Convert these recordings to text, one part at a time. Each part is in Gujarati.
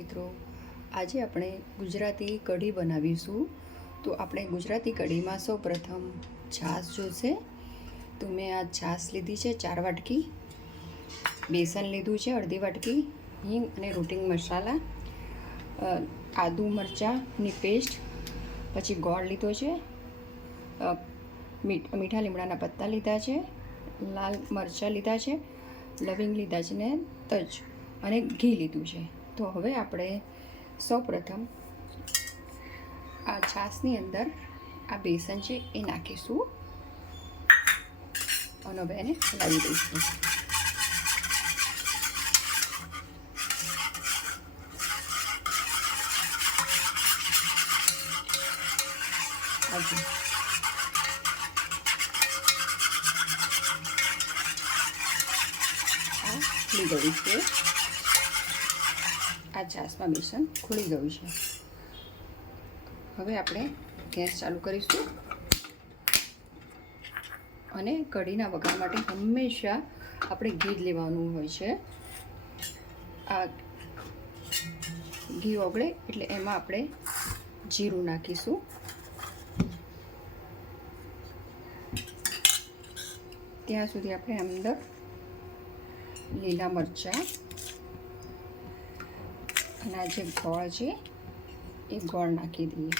મિત્રો, આજે આપણે ગુજરાતી કઢી બનાવીશું. તો આપણે ગુજરાતી કઢીમાં સૌપ્રથમ છાશ જોશે. તો મેં આ છાશ લીધી છે 4 વાટકી, બેસન લીધું છે અડધી વાટકી, હિંગ અને રૂટિંગ મસાલા, આદુ મરચાંની પેસ્ટ, પછી ગોળ લીધો છે, મીઠા લીમડાના પત્તા લીધા છે, લાલ મરચાં લીધા છે, લવિંગ લીધા છે ને તજ અને ઘી લીધું છે. તો હવે આપણે સૌપ્રથમ આ છાશની અંદર આ બેસન છે એ નાખીશું અને હવે એને હલાવી દઈશું. આ ખુલી ગયું છે, આ છાશમાં બેસન ખુલી ગયું છે. હવે આપણે ગેસ ચાલુ કરીશું અને કઢીના વઘાર માટે હંમેશા આપણે ઘી જ લેવાનું હોય છે. આ ઘી ઓગળે એટલે એમાં આપણે જીરું નાખીશું. ત્યાં સુધી આપણે અંદર લીલા મરચાં અને આ જે ગોળ છે એ ગોળ નાખી દઈએ.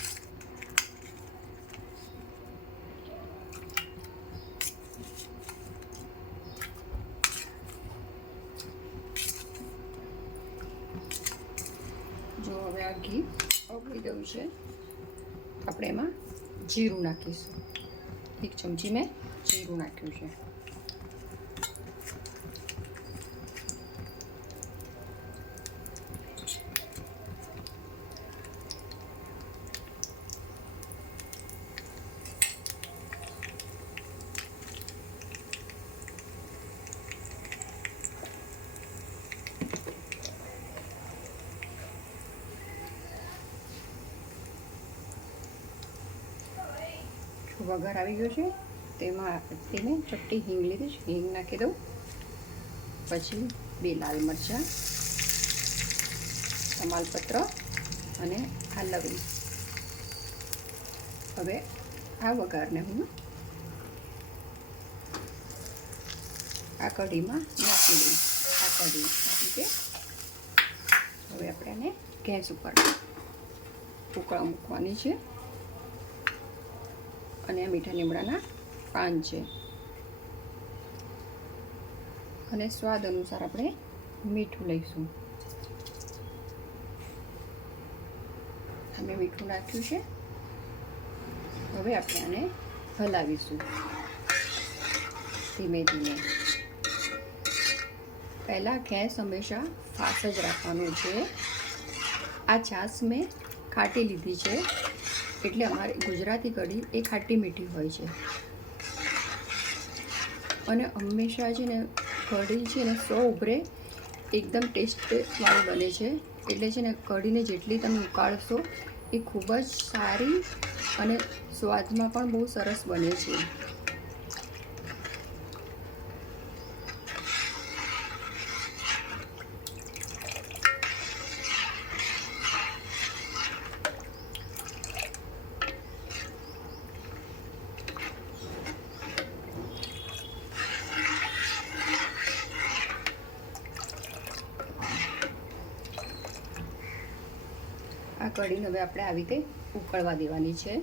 જો હવે આ ઘી ઓગળી ગયું છે, આપણે એમાં જીરું નાખીશું. 1 ચમચી મેં જીરું નાખ્યું છે. વઘાર આવી ગયો છે, તેમાં મેં ચપટી હિંગ લીધી છે, હિંગ નાખી દઉં. પછી 2 લાલ મરચાં, તમાલપત્ર અને આ લવિંગ. હવે આ વઘારને હું આ કઢીમાં નાખી દઈશ. આ કઢી નાખી છે. હવે આપણે એને ગેસ ઉપર ઉકળવા મૂકવાની છે. અને આ મીઠા લીમડાના પાન છે અને સ્વાદ અનુસાર આપણે મીઠું લઈશું. અમે મીઠું નાખ્યું છે. હવે આપણે આને હલાવીશું ધીમે ધીમે. પહેલાં ગેસ હંમેશા ફાસ્ટ જ રાખવાનું છે. આ છાશ મેં ખાટી લીધી છે એટલે અમારી ગુજરાતી કઢી એ ખાટી મીઠી હોય છે. અને હંમેશા છે ને કઢી છે ને સો ઉભરે એકદમ ટેસ્ટવાળી બને છે. એટલે છે ને કઢીને જેટલી તમે ઉકાળશો એ ખૂબ જ સારી અને સ્વાદમાં પણ બહુ સરસ બને છે. આ કઢીને હવે આપણે આવી રીતે ઉકળવા દેવાની છે.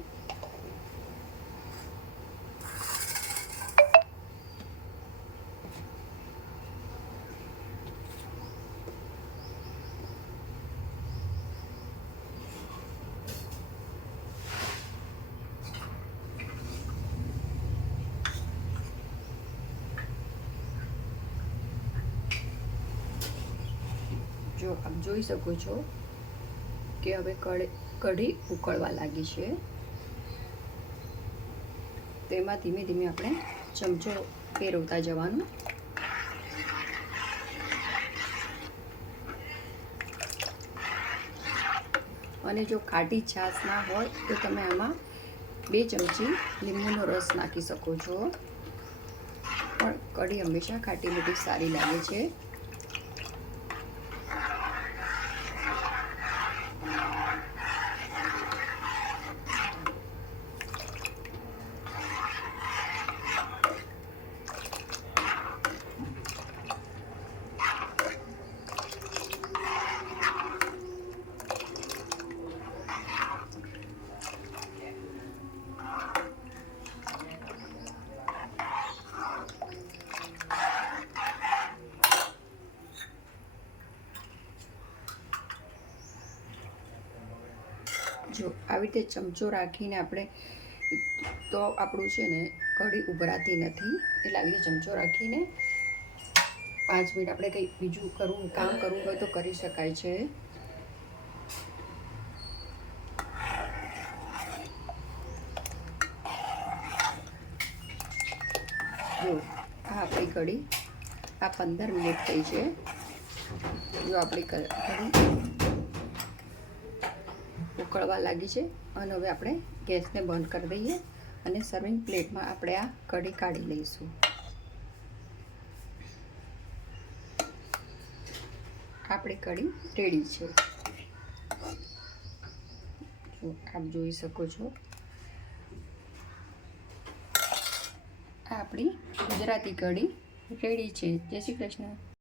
જો આપ જોઈ શકો છો કે હવે કઢી ઉકળવા લાગી છે. તેમાં ધીમે ધીમે આપણે ચમચો ફેરવતા જવાનું. અને જો ખાટી છાશ ના હોય તો તમે આમાં 2 ચમચી લીંબુનો રસ નાખી શકો છો. પણ કઢી હંમેશા ખાટી મીઠી સારી લાગે છે. જો આવી રીતે ચમચો રાખીને આપણે તો આપણું છે ને કઢી ઉભરાતી નથી. એટલે આવી રીતે ચમચો રાખીને 5 મિનિટ આપણે કંઈ બીજું કામ કરવું હોય તો કરી શકાય છે. જો આ આપણી કઢી 15 મિનિટ થઈ છે. જો આપણી કઢી ઉકળવા લાગી છે અને હવે આપણે ગેસને બંધ કરી દઈએ અને સર્વિંગ પ્લેટમાં આપણે આ કઢી કાઢી લઈશું. આપણી કઢી રેડી છે. જો આપ જોઈ શકો છો, આ આપણી ગુજરાતી કઢી રેડી છે. જય શ્રી કૃષ્ણ.